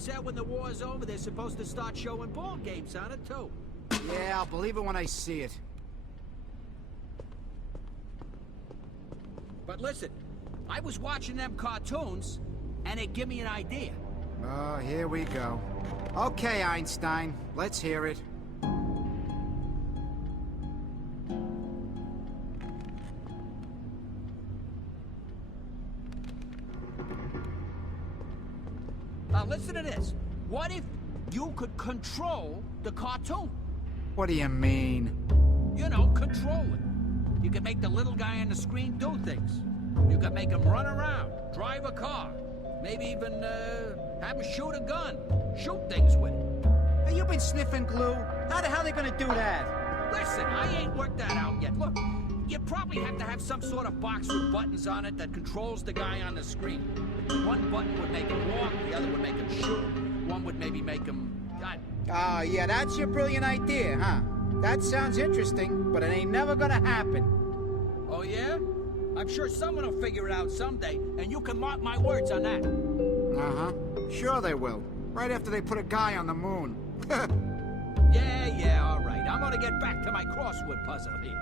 said when the war's over, they're supposed to start showing ball games on it, too. Yeah, I'll believe it when I see it. But listen, I was watching them cartoons, and it gave me an idea. Oh, here we go. Okay, Einstein, let's hear it. Now listen to this. What if you could control the cartoon? What do you mean? You know, control it. You could make the little guy on the screen do things. You could make him run around, drive a car, maybe even have him shoot a gun, shoot things with it. Hey, you been sniffing glue? How the hell are they gonna do that? Listen, I ain't worked that out yet. Look, you probably have to have some sort of box with buttons on it that controls the guy on the screen. One button would make him walk, the other would make him shoot, one would maybe make him... Oh, yeah, that's your brilliant idea, huh? That sounds interesting, but it ain't never gonna happen. Oh, yeah? I'm sure someone will figure it out someday, and you can mark my words on that. Uh-huh. Sure they will. Right after they put a guy on the moon. Yeah, all right. I'm gonna get back to my crossword puzzle here.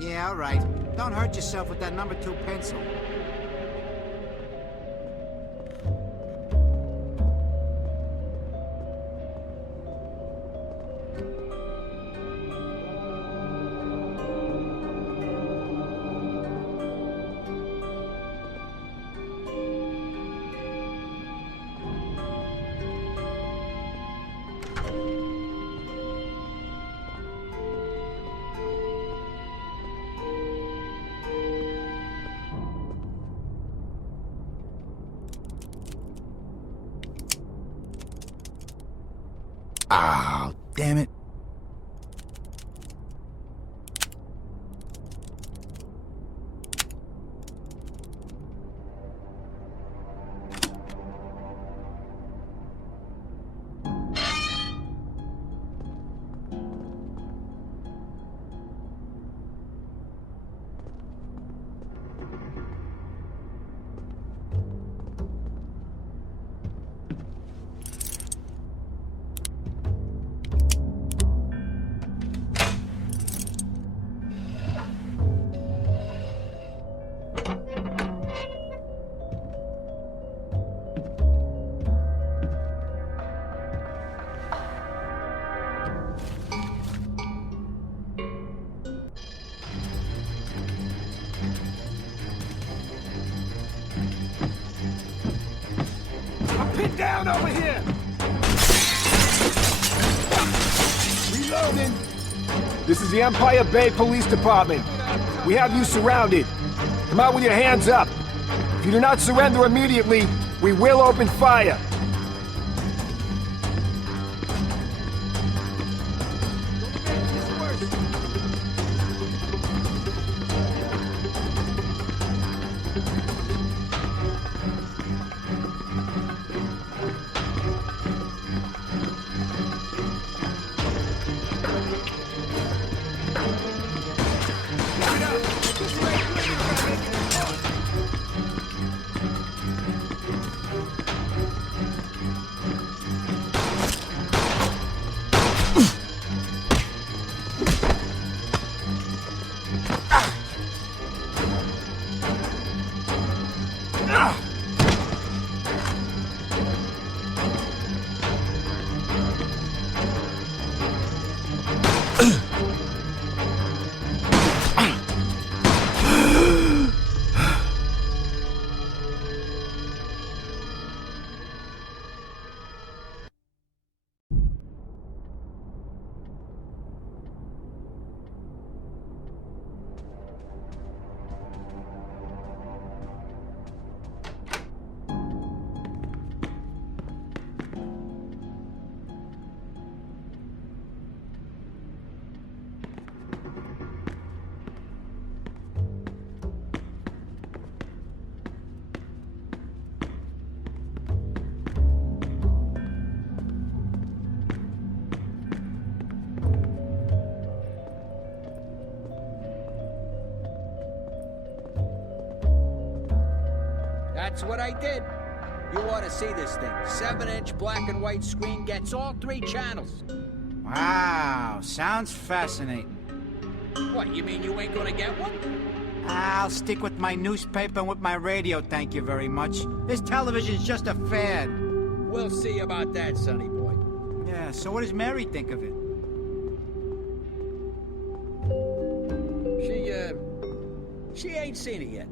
Yeah, all right. Don't hurt yourself with that number 2 pencil. Ah, damn it. Pinned down over here! Reloading! This is the Empire Bay Police Department. We have you surrounded. Come out with your hands up. If you do not surrender immediately, we will open fire. That's what I did. You ought to see this thing. 7-inch black and white screen gets all 3 channels. Wow, sounds fascinating. What, you mean you ain't gonna get one? I'll stick with my newspaper and with my radio, thank you very much. This television's just a fad. We'll see about that, sonny boy. Yeah, so what does Mary think of it? She ain't seen it yet.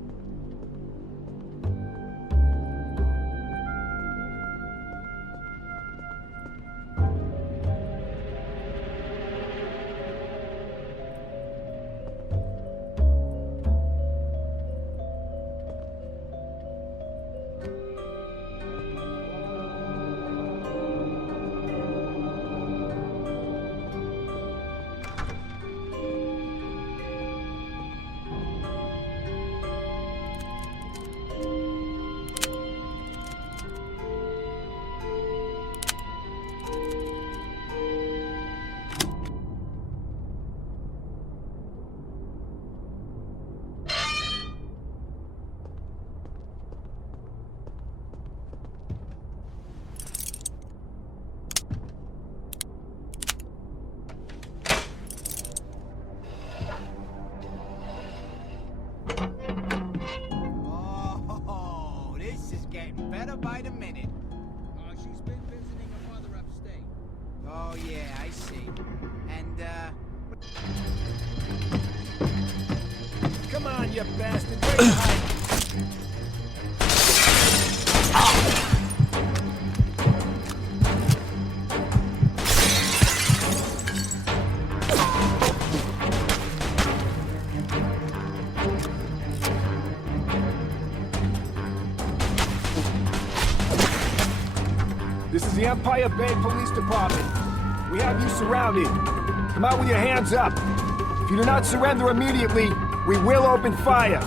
Oh, this is getting better by the minute. She's been visiting her mother upstate. Oh, yeah, I see. And, Come on, you bastard. Where you hiding? This is the Empire Bay Police Department. We have you surrounded. Come out with your hands up. If you do not surrender immediately, we will open fire.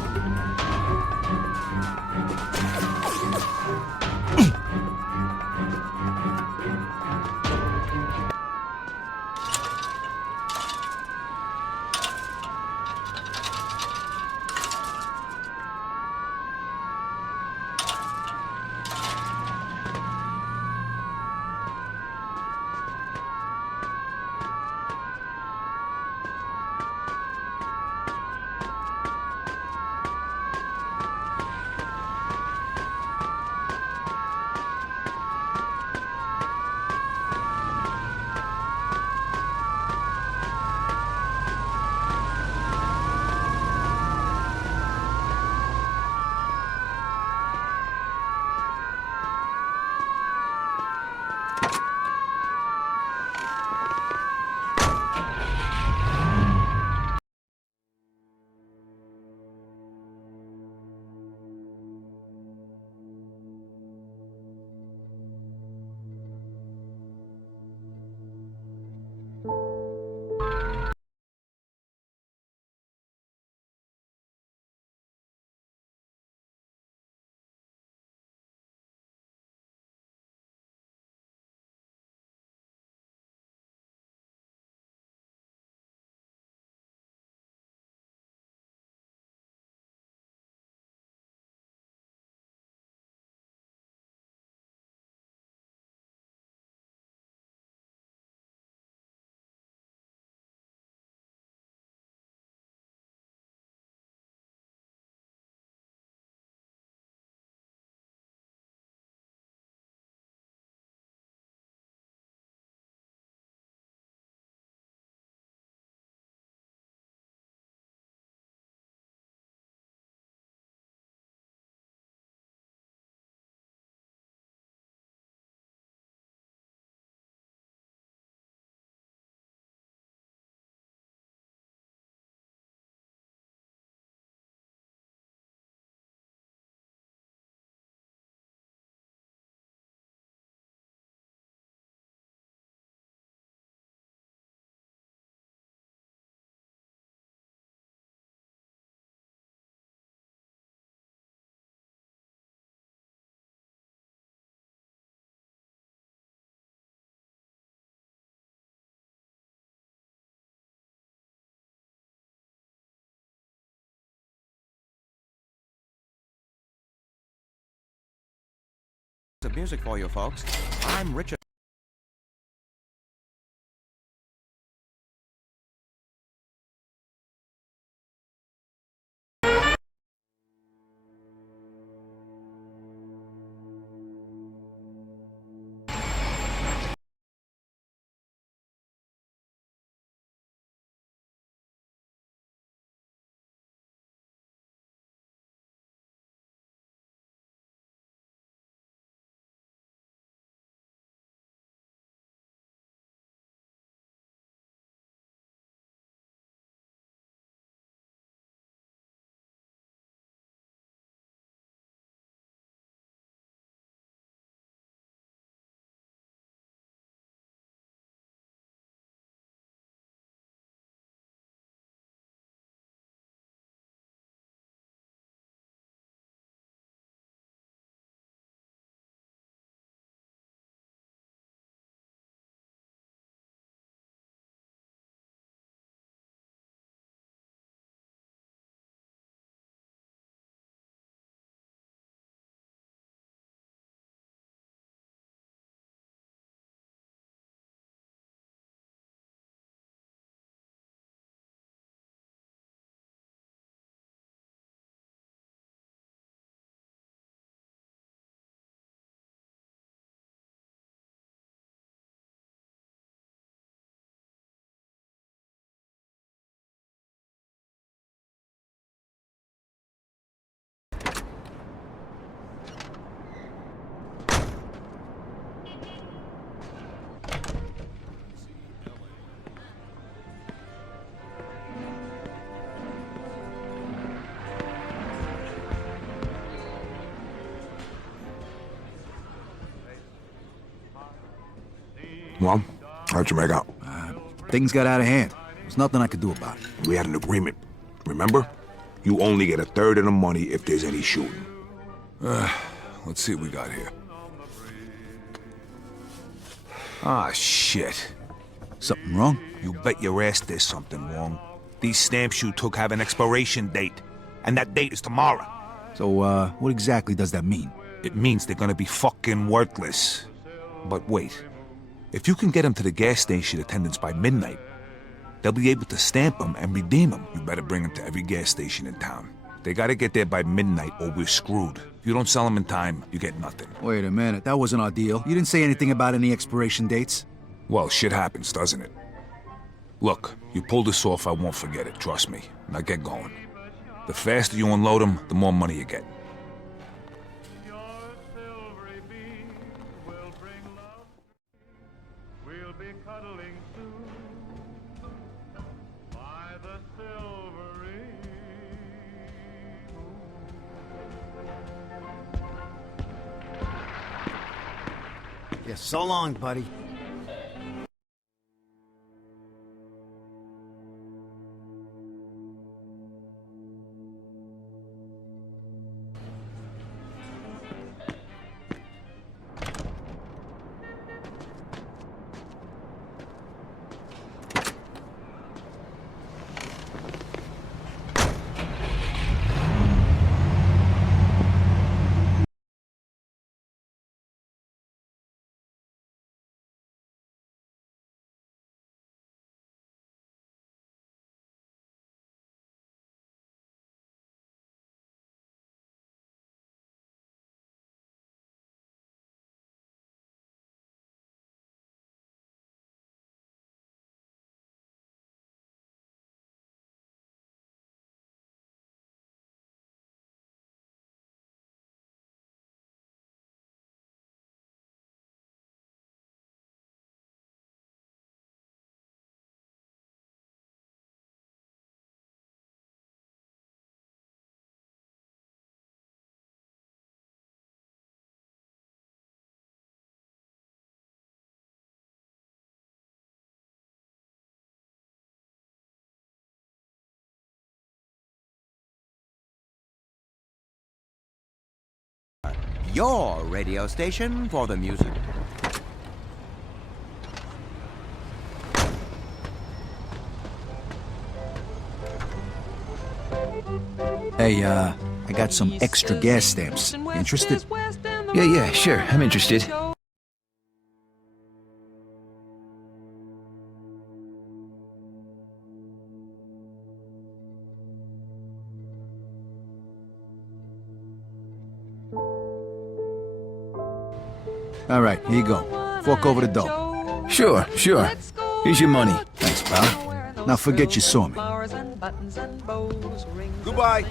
music for you folks. I'm Richard. Well, how'd you make out? Things got out of hand. There's nothing I could do about it. We had an agreement, remember? You only get a third of the money if there's any shooting. Let's see what we got here. Ah, shit. Something wrong? You bet your ass there's something wrong. These stamps you took have an expiration date, and that date is tomorrow. So, what exactly does that mean? It means they're gonna be fucking worthless. But wait. If you can get them to the gas station attendants by midnight, they'll be able to stamp them and redeem them. You better bring them to every gas station in town. They gotta get there by midnight or we're screwed. If you don't sell them in time, you get nothing. Wait a minute, that wasn't our deal. You didn't say anything about any expiration dates? Well, shit happens, doesn't it? Look, you pull this off, I won't forget it, trust me. Now get going. The faster you unload them, the more money you get. Yeah, so long, buddy. Your radio station for the music. Hey, I got some extra gas stamps. Interested? Yeah, sure. I'm interested. All right, here you go. Fork over the dough. Sure. Here's your money. Thanks, pal. Now forget you saw me. Goodbye.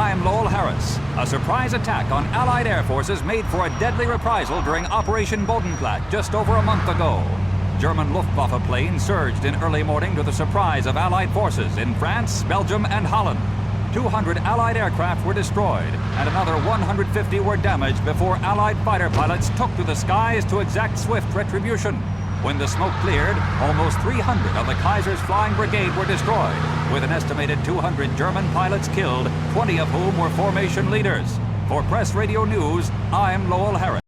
I'm Lowell Harris. A surprise attack on Allied air forces made for a deadly reprisal during Operation Bodenplatte just over a month ago. German Luftwaffe planes surged in early morning to the surprise of Allied forces in France, Belgium, and Holland. 200 Allied aircraft were destroyed, and another 150 were damaged before Allied fighter pilots took to the skies to exact swift retribution. When the smoke cleared, almost 300 of the Kaiser's Flying Brigade were destroyed, with an estimated 200 German pilots killed, 20 of whom were formation leaders. For Press Radio News, I'm Lowell Harris.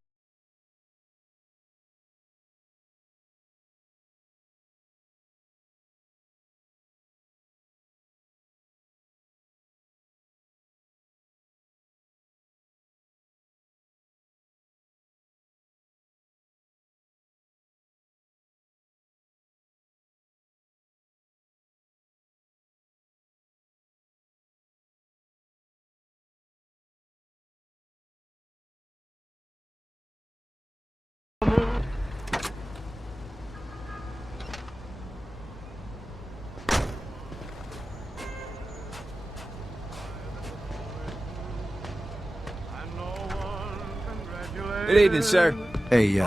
Good evening, sir. Hey,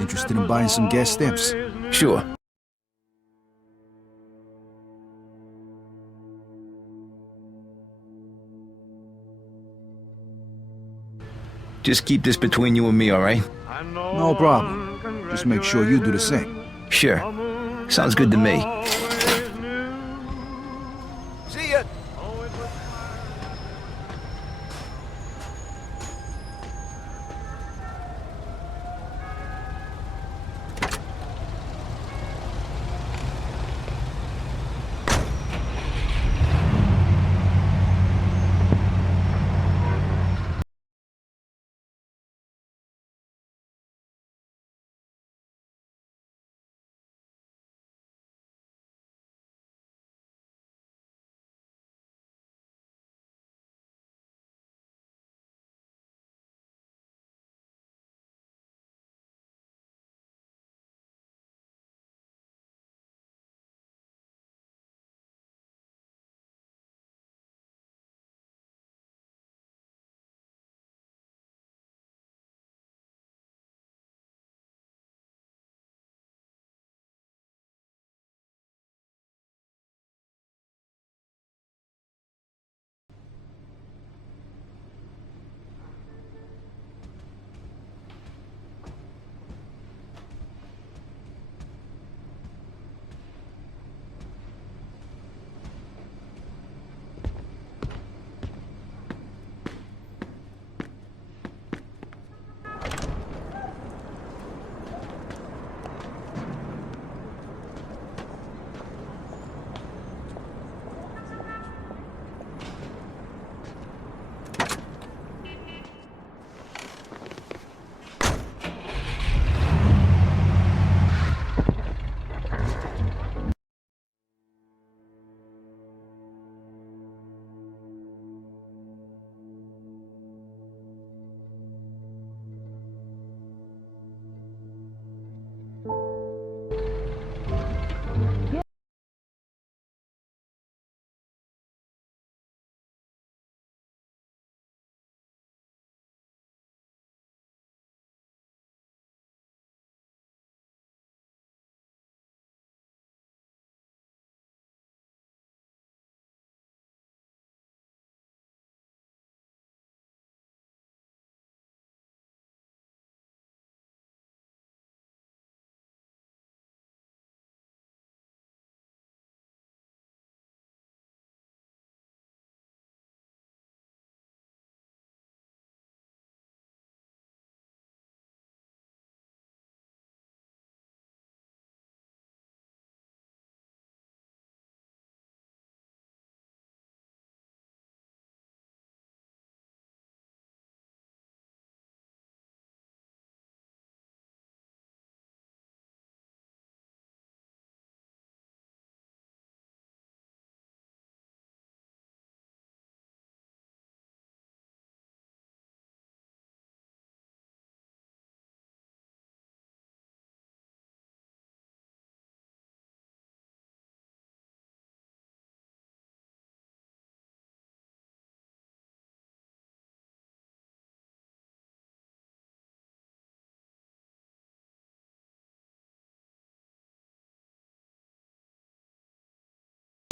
interested in buying some gas stamps? Sure. Just keep this between you and me, all right? No problem. Just make sure you do the same. Sure. Sounds good to me.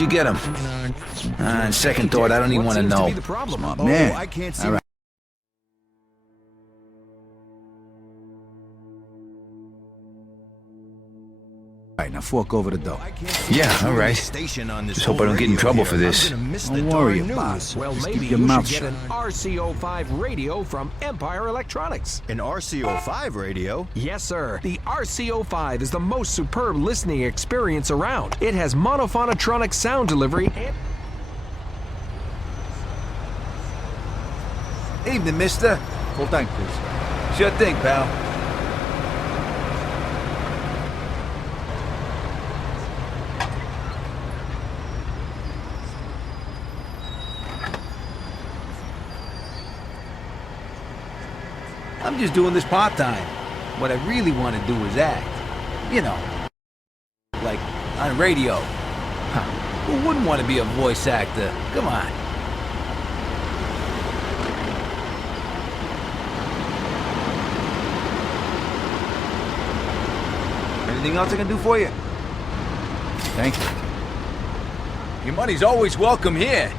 You get him. On second thought, I don't even want to know. Smart man. I can't see. All right. All right, now fork over the dough. Yeah, all right. Just hope I don't get in trouble for this. Don't worry, boss. Well, Just maybe keep your you mouth should get shut. an RCO5 radio from Empire Electronics. An RCO5 radio? Yes, sir. The RCO5 is the most superb listening experience around. It has monophonotronic sound delivery and... Evening, mister. Full tank, please. Sure thing, pal. I'm just doing this part-time. What I really want to do is act. You know, like on radio. Huh. Who wouldn't want to be a voice actor? Come on. Anything else I can do for you? Thank you. Your money's always welcome here.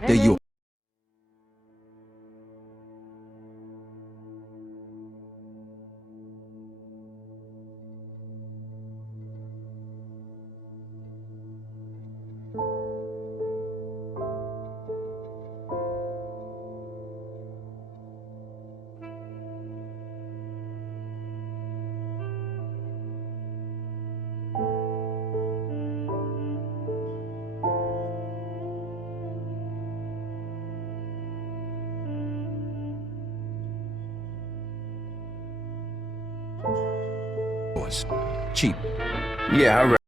There you cheap. Yeah, all right.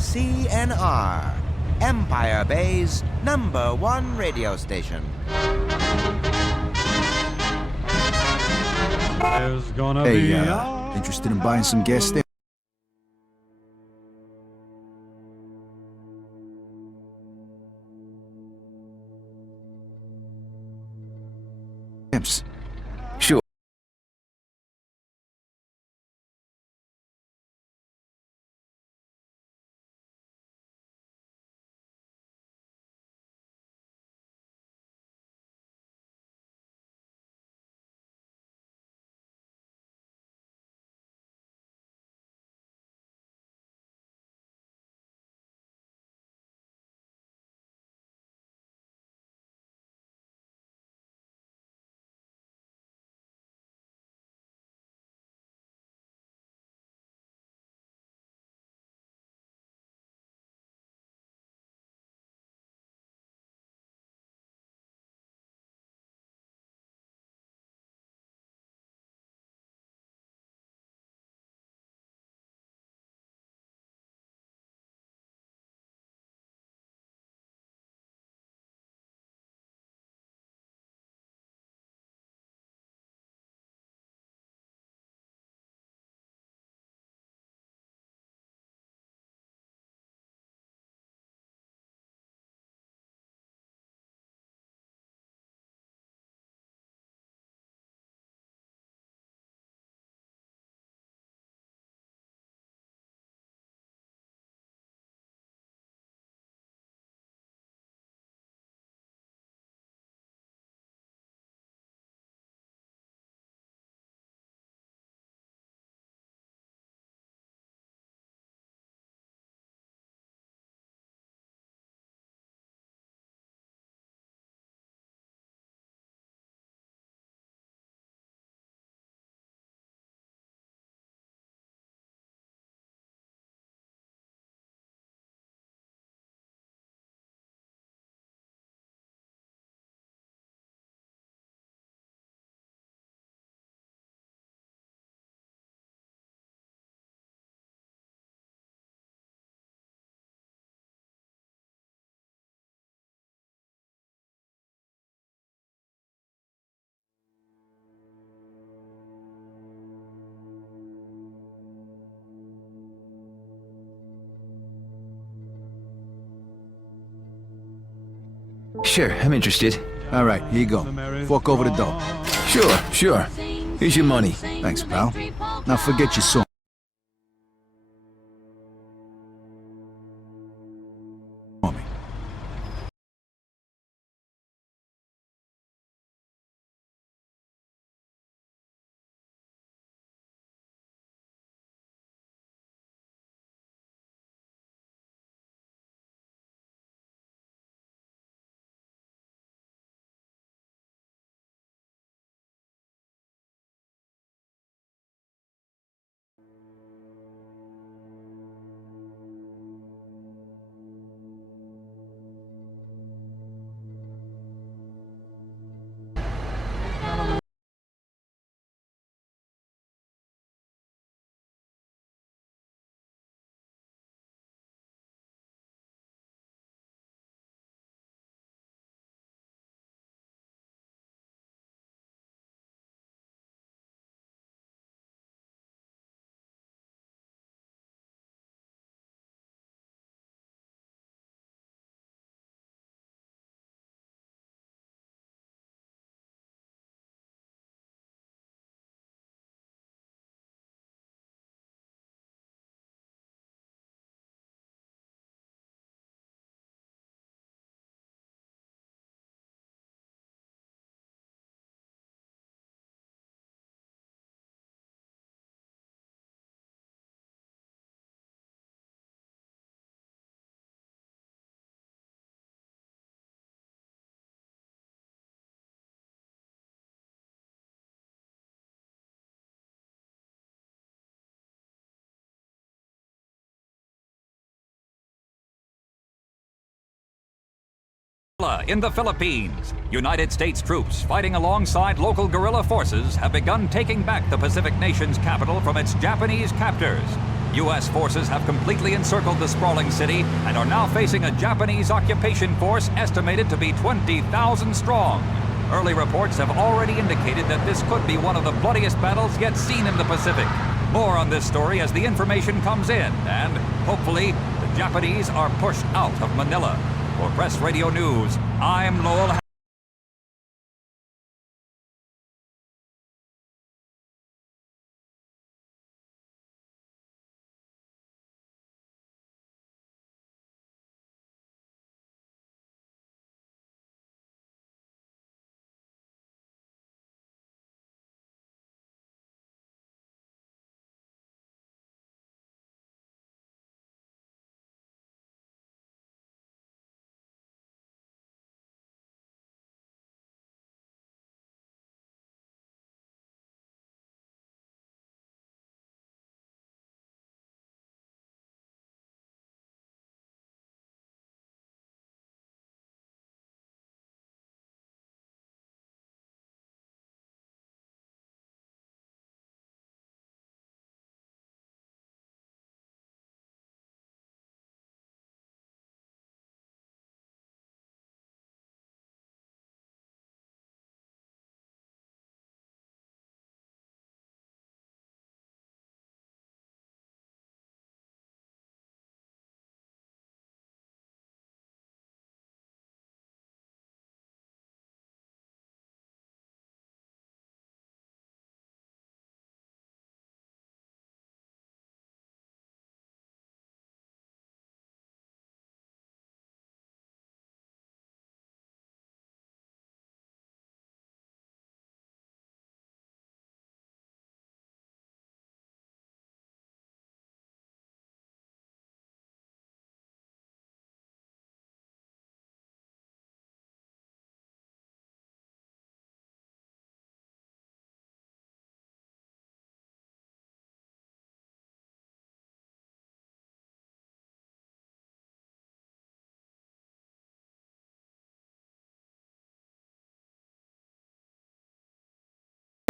KCNR, Empire Bay's #1 radio station. Hey, interested in buying some gas stamps? Sure. Sure, I'm interested. All right, here you go. Fork over the dough. Sure. Here's your money. Thanks, pal. Now forget your song. In the Philippines, United States troops fighting alongside local guerrilla forces have begun taking back the Pacific nation's capital from its Japanese captors. U.S. forces have completely encircled the sprawling city and are now facing a Japanese occupation force estimated to be 20,000 strong. Early reports have already indicated that this could be one of the bloodiest battles yet seen in the Pacific. More on this story as the information comes in, and hopefully the Japanese are pushed out of Manila. For Press Radio News, I'm Lowell.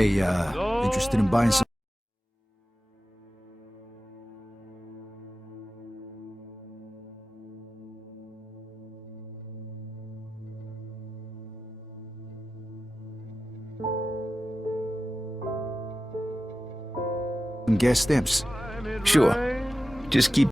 Hey, interested in buying some? Gas stamps. Sure. Just keep...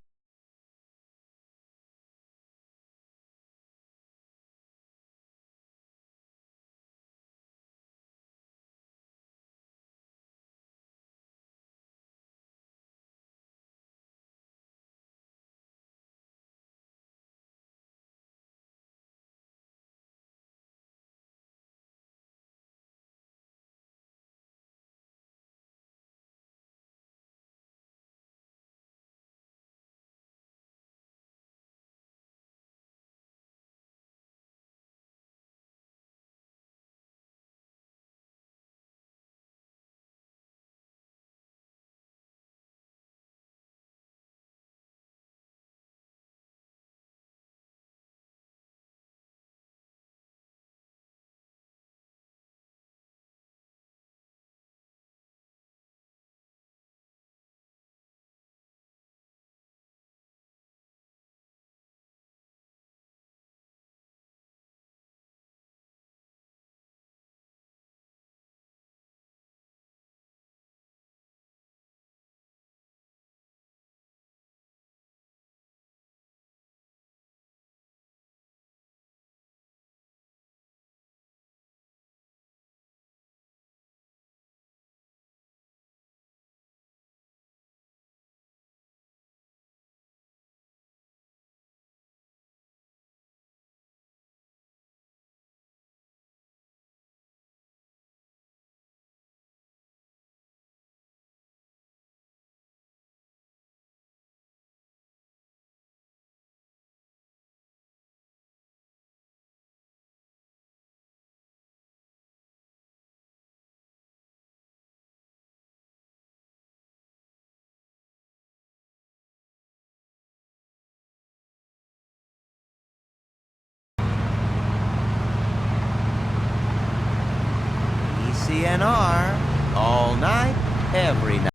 CNR, all night, every night.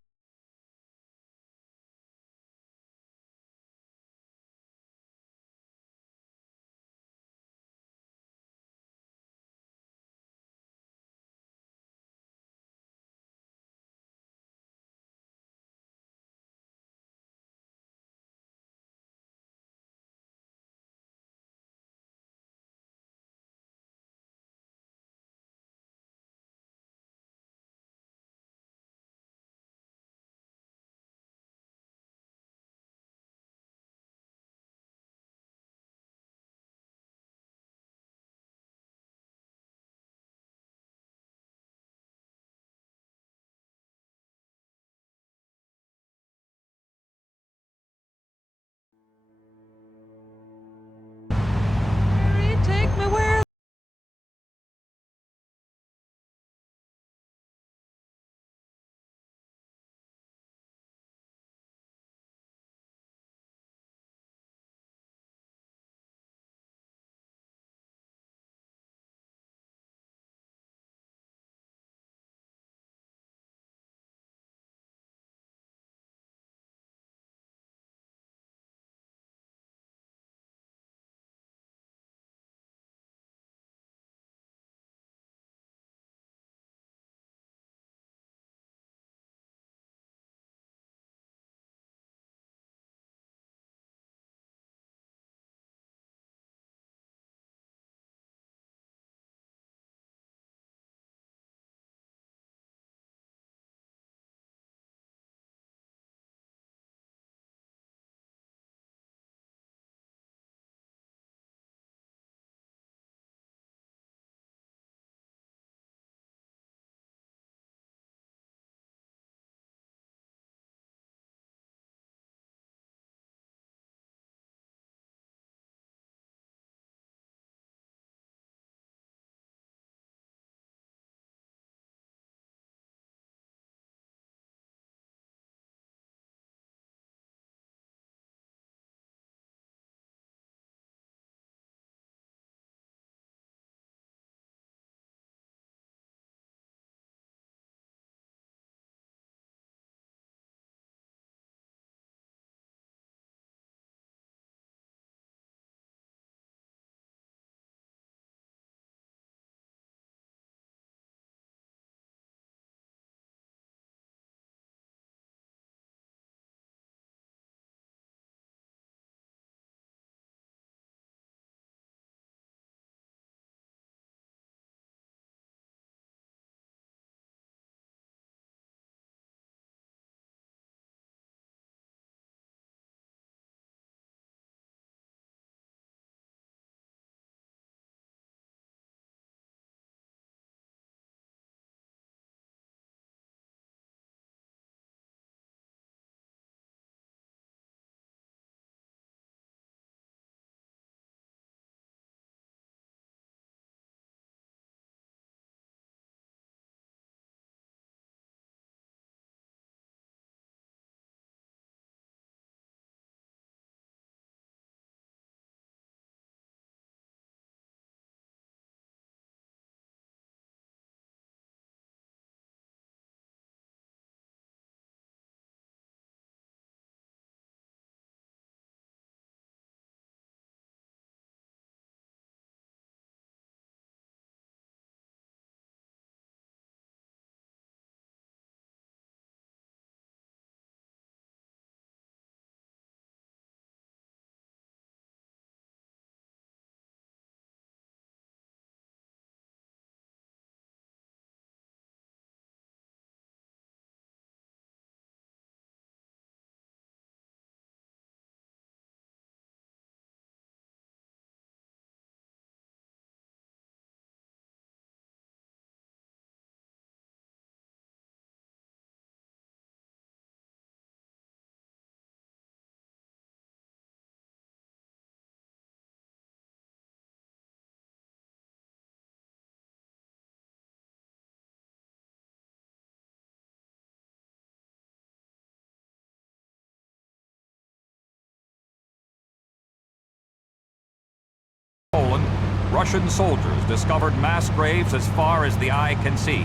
Russian soldiers discovered mass graves as far as the eye can see.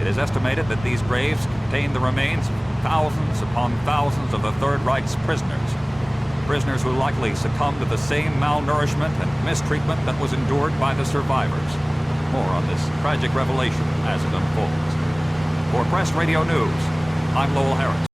It is estimated that these graves contain the remains of thousands upon thousands of the Third Reich's prisoners. Prisoners who likely succumbed to the same malnourishment and mistreatment that was endured by the survivors. More on this tragic revelation as it unfolds. For Press Radio News, I'm Lowell Harris.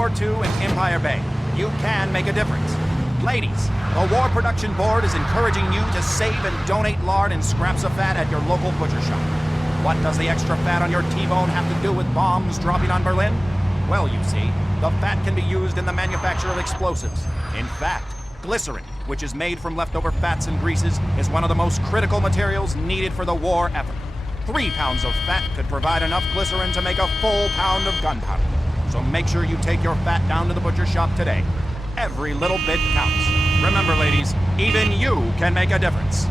War II in Empire Bay. You can make a difference. Ladies, the War Production Board is encouraging you to save and donate lard and scraps of fat at your local butcher shop. What does the extra fat on your T-bone have to do with bombs dropping on Berlin? Well, you see, the fat can be used in the manufacture of explosives. In fact, glycerin, which is made from leftover fats and greases, is one of the most critical materials needed for the war effort. 3 pounds of fat could provide enough glycerin to make a full pound of gunpowder. So make sure you take your fat down to the butcher shop today. Every little bit counts. Remember, ladies, even you can make a difference.